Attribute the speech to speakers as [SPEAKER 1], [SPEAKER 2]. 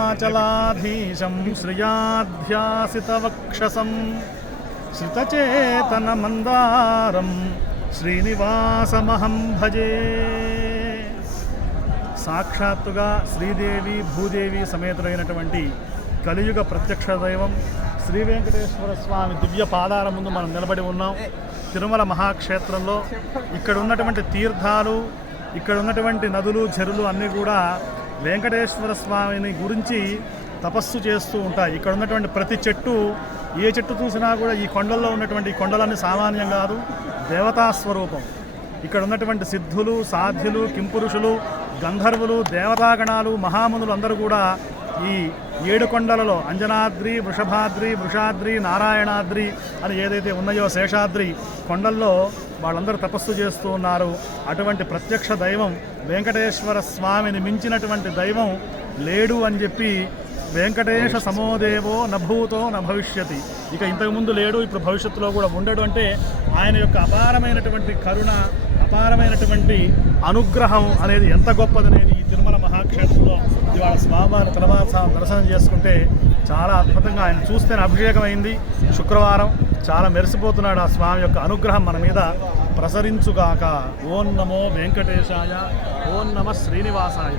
[SPEAKER 1] శ్రీవేంకటాచలాధీశం శ్రియాధ్యాసితవక్షసం శృతచేతనమందారం శ్రీనివాసమహం భజే సాక్షాత్తుగా శ్రీదేవి భూదేవి సమేతులైనటువంటి కలియుగ ప్రత్యక్ష దైవం శ్రీ వెంకటేశ్వర స్వామి దివ్య పాదాల ముందు మనం నిలబడి ఉన్నాం. తిరుమల మహాక్షేత్రంలో ఇక్కడ ఉన్నటువంటి తీర్థాలు ఇక్కడ ఉన్నటువంటి నదులు చెరువులు అన్నీ కూడా వెంకటేశ్వర స్వామిని గురించి తపస్సు చేస్తూ ఉంటాయి. ఇక్కడ ఉన్నటువంటి ప్రతి చెట్టు ఏ చెట్టు చూసినా కూడా ఈ కొండల్లో ఉన్నటువంటి ఈ కొండలన్నీ సామాన్యం కాదు దేవతా స్వరూపం. ఇక్కడ ఉన్నటువంటి సిద్ధులు సాధ్యులు కింపురుషులు గంధర్వులు దేవతాగణాలు మహామునులు అందరూ కూడా ఈ ఏడు కొండలలో అంజనాద్రి వృషభాద్రి వృషాద్రి నారాయణాద్రి అని ఏదైతే ఉన్నాయో శేషాద్రి కొండల్లో వాళ్ళందరూ తపస్సు చేస్తూ ఉన్నారు. అటువంటి ప్రత్యక్ష దైవం వెంకటేశ్వర స్వామిని మించినటువంటి దైవం లేడు అని చెప్పి వెంకటేశ సమోదేవో నభూతో న భవిష్యతి. ఇక ఇంతకుముందు లేడు ఇప్పుడు భవిష్యత్తులో కూడా ఉండడు అంటే ఆయన యొక్క అపారమైనటువంటి కరుణ అపారమైనటువంటి అనుగ్రహం అనేది ఎంత గొప్పదనేది ఈ తిరుమల ఇవాళ స్వామివారి తలమాసం దర్శనం చేసుకుంటే చాలా అద్భుతంగా ఆయన చూస్తేనే అభిషేకం అయింది శుక్రవారం చాలా మెరిసిపోతున్నాడు ఆ స్వామి యొక్క అనుగ్రహం మన మీద. ప్రసరించుగాక. ఓం నమో వెంకటేశాయ. ఓం నమ శ్రీనివాసాయ.